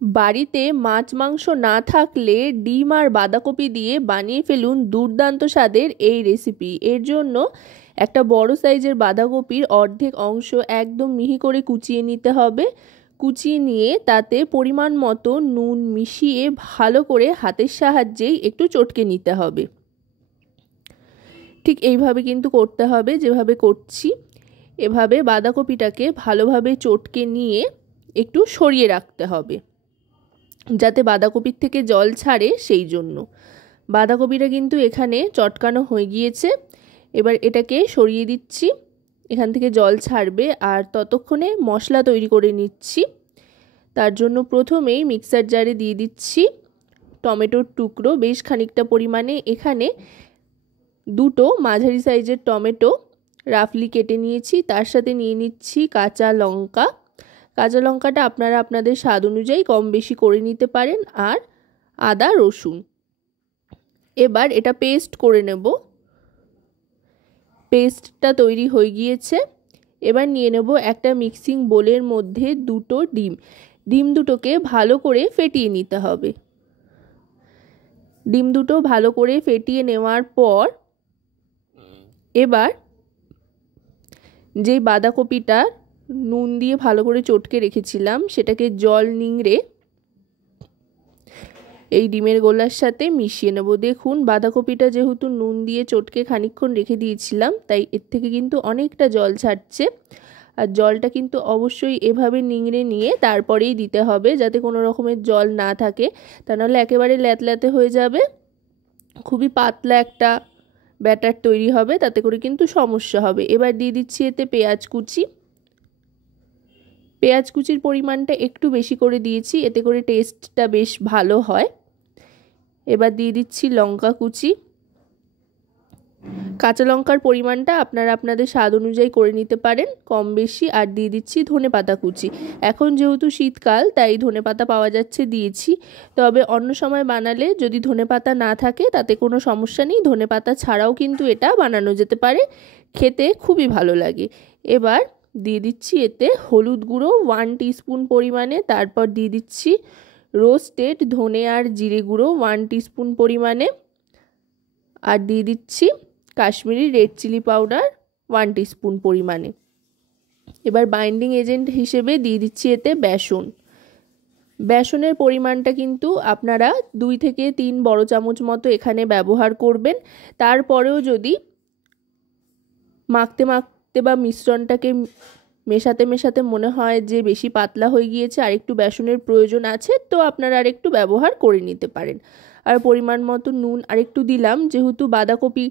বাড়িতে মাছ মাংস না থাকলে ডিম আর বাঁধাকপি দিয়ে বানিয়ে ফেলুন দুর্দান্ত স্বাদের এই রেসিপি। এর জন্য একটা বড় সাইজের বাঁধাকপির অর্ধেক অংশ একদম মিহি করে কুচিয়ে নিতে হবে। কুচিয়ে নিয়ে তাতে পরিমাণ মতো নুন মিশিয়ে ভালো করে হাতের সাহায্যেই একটু চটকে নিতে হবে। ঠিক এইভাবে কিন্তু করতে হবে যেভাবে করছি। এভাবে বাঁধাকপিটাকে ভালোভাবে চটকে নিয়ে একটু সরিয়ে রাখতে হবে, যাতে বাঁধাকপির থেকে জল ছাড়ে সেই জন্য। বাঁধাকপিটা কিন্তু এখানে চটকানো হয়ে গিয়েছে। এবার এটাকে সরিয়ে দিচ্ছি, এখান থেকে জল ছাড়বে। আর ততক্ষণে মশলা তৈরি করে নিচ্ছি। তার জন্য প্রথমেই মিক্সার জারে দিয়ে দিচ্ছি টমেটোর টুকরো বেশ খানিকটা পরিমাণে। এখানে দুটো মাঝারি সাইজের টমেটো রাফলি কেটে নিয়েছি। তার সাথে নিয়ে নিচ্ছি কাঁচা লঙ্কা। কাঁচা লঙ্কাটা আপনারা আপনাদের স্বাদ অনুযায়ী কম বেশি করে নিতে পারেন। আর আদা রসুন। এবার এটা পেস্ট করে নেব। পেস্টটা তৈরি হয়ে গিয়েছে। এবার নিয়ে নেব একটা মিক্সিং বোলের মধ্যে দুটো ডিম। ডিম দুটোকে ভালো করে ফেটিয়ে নিতে হবে। ডিম দুটো ভালো করে ফেটিয়ে নেওয়ার পর এবার যেই বাঁধাকপিটা নুন দিয়ে ভালো করে চটকে রেখেছিলাম সেটাকে জল নিংড়ে এই ডিমের গোলার সাথে মিশিয়ে নেব। দেখুন বাঁধাকপিটা যেহেতু নুন দিয়ে চটকে খানিকক্ষণ রেখে দিয়েছিলাম, তাই এর থেকে কিন্তু অনেকটা জল ছাড়ছে। আর জলটা কিন্তু অবশ্যই এভাবে নিংড়ে নিয়ে তারপরেই দিতে হবে, যাতে কোনো রকমের জল না থাকে, তা নাহলে একেবারে ল্যাতল্যাতে হয়ে যাবে। খুবই পাতলা একটা ব্যাটার তৈরি হবে, তাতে করে কিন্তু সমস্যা হবে। এবার দিয়ে দিচ্ছি এতে পেঁয়াজ কুচি। পেঁয়াজ কুচির পরিমাণটা একটু বেশি করে দিয়েছি, এতে করে টেস্টটা বেশ ভালো হয়। এবার দিয়ে দিচ্ছি লঙ্কা কুচি। কাঁচা লঙ্কার পরিমাণটা আপনারা আপনাদের স্বাদ অনুযায়ী করে নিতে পারেন কম বেশি। আর দিয়ে দিচ্ছি ধনেপাতা কুচি। এখন যেহেতু শীতকাল তাই ধনেপাতা পাওয়া যাচ্ছে, দিয়েছি। তবে অন্য সময় বানালে যদি ধনেপাতা না থাকে তাতে কোনো সমস্যা নেই, ধনেপাতা ছাড়াও কিন্তু এটা বানানো যেতে পারে, খেতে খুবই ভালো লাগে। এবার দিয়ে দিচ্ছি এতে হলুদ গুঁড়ো 1 টিস্পুন পরিমাণে। তারপর দিয়ে দিচ্ছি রোস্টেড ধনে আর জিরে গুঁড়ো 1 টিস্পুন পরিমাণে। আর দিয়ে দিচ্ছি Kashmiri red chili powder 1 teaspoon পরিমাণে। এবার বাইন্ডিং এজেন্ট হিসেবে দিয়ে দিচ্ছি এতে বেসন। বেসনের পরিমাণটা কিন্তু আপনারা 2 থেকে 3 বড় চামচ মতো এখানে ব্যবহার করবেন। তারপরেও যদি মাখতে মাখতে বা মিশ্রণটাকে মেশাতে মেশাতে মনে হয় যে বেশি পাতলা হয়ে গিয়েছে, আর একটু বেসনের প্রয়োজন আছে, তো আপনারা আর একটু ব্যবহার করে নিতে পারেন। আর পরিমাণ মতো নুন আর একটু দিলাম, যেহেতু বাঁধাকপি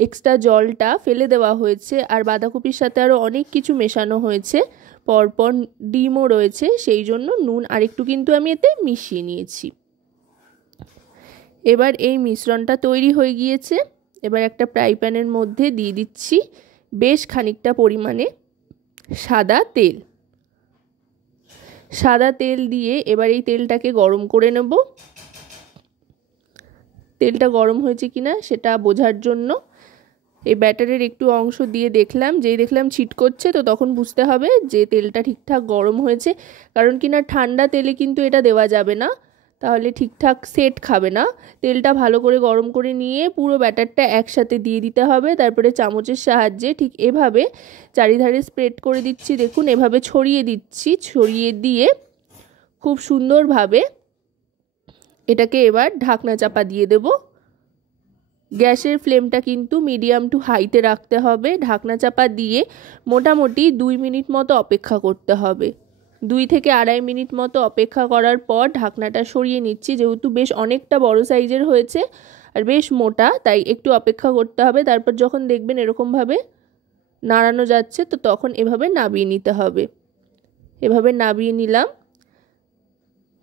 এক্সট্রা জলটা ফেলে দেওয়া হয়েছে আর বাঁধাকপির সাথে আরও অনেক কিছু মেশানো হয়েছে, পরপর ডিমও রয়েছে, সেই জন্য নুন আরেকটু কিন্তু আমি এতে মিশিয়ে নিয়েছি। এবার এই মিশ্রণটা তৈরি হয়ে গিয়েছে। এবার একটা ফ্রাই প্যানের মধ্যে দিয়ে দিচ্ছি বেশ খানিকটা পরিমাণে সাদা তেল। সাদা তেল দিয়ে এবার এই তেলটাকে গরম করে নেব। তেলটা গরম হয়েছে কিনা সেটা বোঝার জন্য এই ব্যাটারের একটু অংশ দিয়ে দেখলাম, যেই দেখলাম ছিট করছে, তো তখন বুঝতে হবে যে তেলটা ঠিকঠাক গরম হয়েছে। কারণ কিনা ঠান্ডা তেলে কিন্তু এটা দেওয়া যাবে না, তাহলে ঠিকঠাক সেট খাবে না। তেলটা ভালো করে গরম করে নিয়ে পুরো ব্যাটারটা একসাথে দিয়ে দিতে হবে। তারপরে চামচের সাহায্যে ঠিক এভাবে চারিধারে স্প্রেড করে দিচ্ছি। দেখুন এভাবে ছড়িয়ে দিচ্ছি। ছড়িয়ে দিয়ে খুব সুন্দরভাবে এটাকে এবার ঢাকনা চাপা দিয়ে দেব। গ্যাসের ফ্লেমটা কিন্তু মিডিয়াম টু হাইতে রাখতে হবে। ঢাকনা চাপা দিয়ে মোটামুটি 2 মিনিট মতো অপেক্ষা করতে হবে। 2 থেকে 2.5 মিনিট মতো অপেক্ষা করার পর ঢাকনাটা সরিয়ে নিচ্ছি। যেহেতু বেশ অনেকটা বড় সাইজের হয়েছে আর বেশ মোটা, তাই একটু অপেক্ষা করতে হবে। তারপর যখন দেখবেন এরকমভাবে নাড়ানো যাচ্ছে, তো তখন এভাবে নাবিয়ে নিতে হবে। এভাবে নাবিয়ে নিলাম।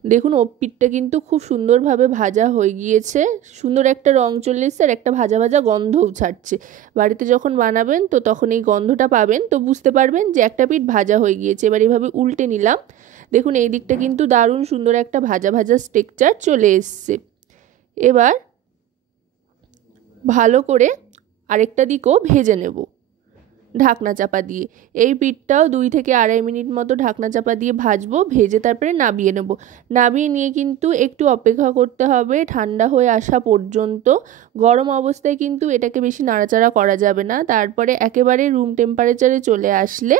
দেখুন পিঠটা কিন্তু খুব সুন্দরভাবে ভাজা হয়ে গিয়েছে, সুন্দর একটা রং চলে এসেছে আর একটা ভাজা ভাজা গন্ধও ছাড়ছে। বাড়িতে যখন বানাবেন তো তখন এই গন্ধটা পাবেন, তো বুঝতে পারবেন যে একটা পিঠ ভাজা হয়ে গিয়েছে। এবার এভাবে উল্টে নিলাম। দেখুন এই দিকটা কিন্তু দারুণ সুন্দর একটা ভাজা ভাজা টেক্সচার চলে এসছে। এবার ভালো করে আরেকটা দিকও ভেজে নেব। ঢাকনা চাপা দিয়ে। এই পিঠটাও 2 থেকে 2.5 মিনিট মতো ঢাকনা চাপা দিয়ে ভাজবো, ভেজে তারপরে নামিয়ে নেব। নামিয়ে নিয়ে কিন্তু একটু অপেক্ষা করতে হবে ঠান্ডা হয়ে আসা পর্যন্ত। গরম অবস্থায় কিন্তু এটাকে বেশি নাড়াচাড়া করা যাবে না। তারপরে একেবারে রুম টেম্পারেচারে চলে আসলে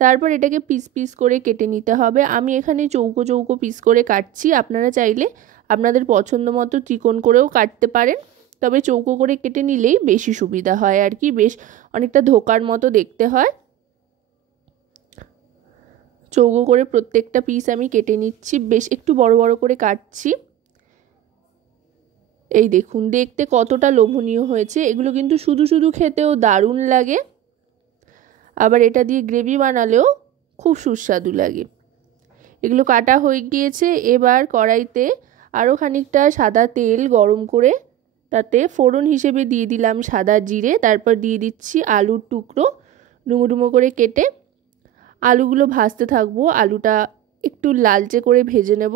তারপর এটাকে পিস পিস করে কেটে নিতে হবে। আমি এখানে চৌকো চৌকো পিস করে কাটছি, আপনারা চাইলে আপনাদের পছন্দ মতো চিকন করেও কাটতে পারেন, তবে চৌকো করে কেটে নিলেই বেশি সুবিধা হয় আর কি, বেশ অনেকটা ধোকার মতো দেখতে হয়। চৌকো করে প্রত্যেকটা পিস আমি কেটে নিচ্ছি, বেশ একটু বড় বড় করে কাটছি। এই দেখুন দেখতে কতটা লোভনীয় হয়েছে। এগুলো কিন্তু শুধু শুধু খেতেও দারুণ লাগে, আবার এটা দিয়ে গ্রেভি বানালেও খুব সুস্বাদু লাগে। এগুলো কাটা হয়ে গিয়েছে। এবার কড়াইতে আরও খানিকটা সাদা তেল গরম করে তাতে ফোড়ন হিসেবে দিয়ে দিলাম সাদা জিরে, তারপর দিয়ে দিচ্ছি আলুর টুকরো ডুমো ডুমো করে কেটে। আলুগুলো ভাজতে থাকবো, আলুটা একটু লালচে করে ভেজে নেব।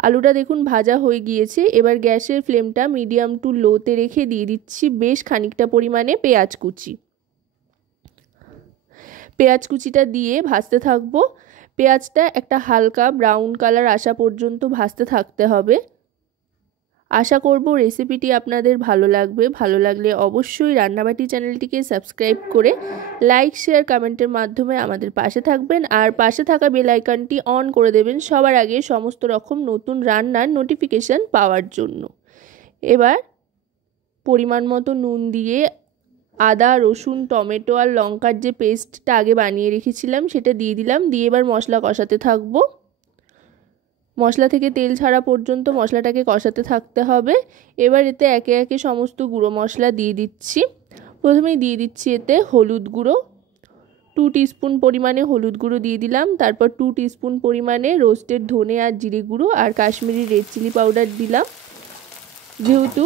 আলুটা দেখুন ভাজা হয়ে গিয়েছে। এবার গ্যাসের ফ্লেমটা মিডিয়াম টু লোতে রেখে দিয়ে দিচ্ছি বেশ খানিকটা পরিমাণে পেঁয়াজ কুচি। পেঁয়াজ কুচিটা দিয়ে ভাজতে থাকবো। পেঁয়াজটা একটা হালকা ব্রাউন কালার আসা পর্যন্ত ভাজতে থাকতে হবে। আশা করব রেসিপিটি আপনাদের ভালো লাগবে। ভালো লাগলে অবশ্যই রান্নাবাটি চ্যানেলটিকে সাবস্ক্রাইব করে লাইক শেয়ার কমেন্টের মাধ্যমে আমাদের পাশে থাকবেন, আর পাশে থাকা বেল আইকনটি অন করে দেবেন সবার আগে সমস্ত রকম নতুন রান্নার নোটিফিকেশান পাওয়ার জন্য। এবার পরিমাণ মতো নুন দিয়ে আদা রসুন টমেটো আর লঙ্কার যে পেস্টটা আগে বানিয়ে রেখেছিলাম সেটা দিয়ে দিলাম। দিয়ে এবার মশলা কষাতে থাকবো। মশলা থেকে তেল ছাড়া পর্যন্ত মশলাটাকে কষাতে থাকতে হবে। এবার এতে একে একে সমস্ত গুঁড়ো মশলা দিয়ে দিচ্ছি। প্রথমেই দিয়ে দিচ্ছি এতে হলুদ গুঁড়ো, 2 টিস্পুন পরিমাণে হলুদ গুঁড়ো দিয়ে দিলাম। তারপর 2 টিস্পুন পরিমাণে রোস্টেড ধনে আর জিরে গুঁড়ো আর কাশ্মীরি রেড চিলি পাউডার দিলাম। যেহেতু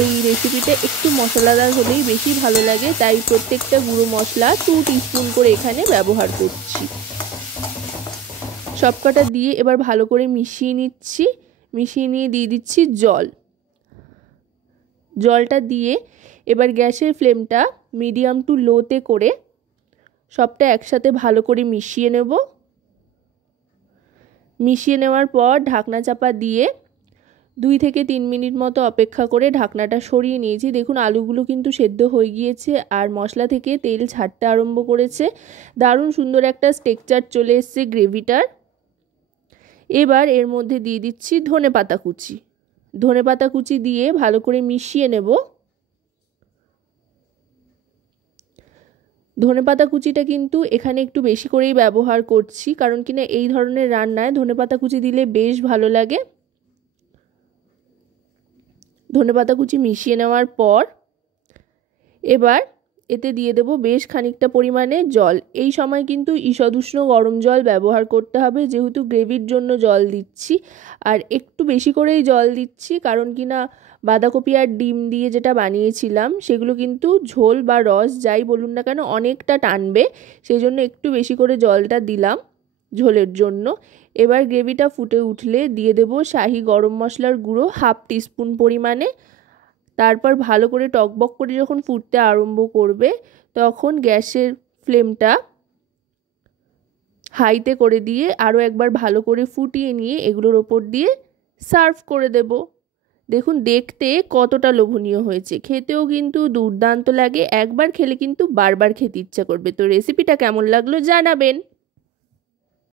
এই রেসিপিটা একটু মশলাদার হলেই বেশি ভালো লাগে, তাই প্রত্যেকটা গুঁড়ো মশলা 2 টিস্পুন করে এখানে ব্যবহার করছি। সবকটা দিয়ে এবার ভালো করে মিশিয়ে নিচ্ছি। মিশিয়ে নিয়ে দিয়ে দিচ্ছি জল। জলটা দিয়ে এবার গ্যাসের ফ্লেমটা মিডিয়াম টু লোতে করে সবটা একসাথে ভালো করে মিশিয়ে নেব। মিশিয়ে নেওয়ার পর ঢাকনা চাপা দিয়ে 2 থেকে 3 মিনিট মতো অপেক্ষা করে ঢাকনাটা সরিয়ে নিয়েছি। দেখুন আলুগুলো কিন্তু সেদ্ধ হয়ে গিয়েছে আর মশলা থেকে তেল ছাড়তে আরম্ভ করেছে। দারুণ সুন্দর একটা টেক্সচার চলে এসেছে গ্রেভিটার। এবার এর মধ্যে দিয়ে দিচ্ছি ধনেপাতা কুচি। ধনেপাতা কুচি দিয়ে ভালো করে মিশিয়ে নেব। ধনেপাতা কুচিটা কিন্তু এখানে একটু বেশি করেই ব্যবহার করছি, কারণ কিনা এই ধরনের রান্নায় ধনেপাতা কুচি দিলে বেশ ভালো লাগে। ধনেপাতা কুচি মিশিয়ে নেওয়ার পর এবার এতে দিয়ে দেব বেশ খানিকটা পরিমাণে জল। এই সময় কিন্তু ঈষদুষ্ণ গরম জল ব্যবহার করতে হবে, যেহেতু গ্রেভির জন্য জল দিচ্ছি। আর একটু বেশি করেই জল দিচ্ছি, কারণ কিনা বাঁধাকপি আর ডিম দিয়ে যেটা বানিয়েছিলাম সেগুলো কিন্তু ঝোল বা রস যাই বলুন না কেন অনেকটা টানবে, সেই জন্য একটু বেশি করে জলটা দিলাম ঝোলের জন্য। এবার গ্রেভিটা ফুটে উঠলে দিয়ে দেব শাহি গরম মশলার গুঁড়ো 1/2 টিস্পুন পরিমাণে। তারপর ভালো করে টকবক করে যখন ফুটতে আরম্ভ করবে তখন গ্যাসের ফ্লেমটা হাইতে করে দিয়ে আরও একবার ভালো করে ফুটিয়ে নিয়ে এগুলোর ওপর দিয়ে সার্ভ করে দেব। দেখুন দেখতে কতটা লোভনীয় হয়েছে, খেতেও কিন্তু দুর্দান্ত লাগে। একবার খেলে কিন্তু বারবার খেতে ইচ্ছা করবে। তো রেসিপিটা কেমন লাগলো জানাবেন।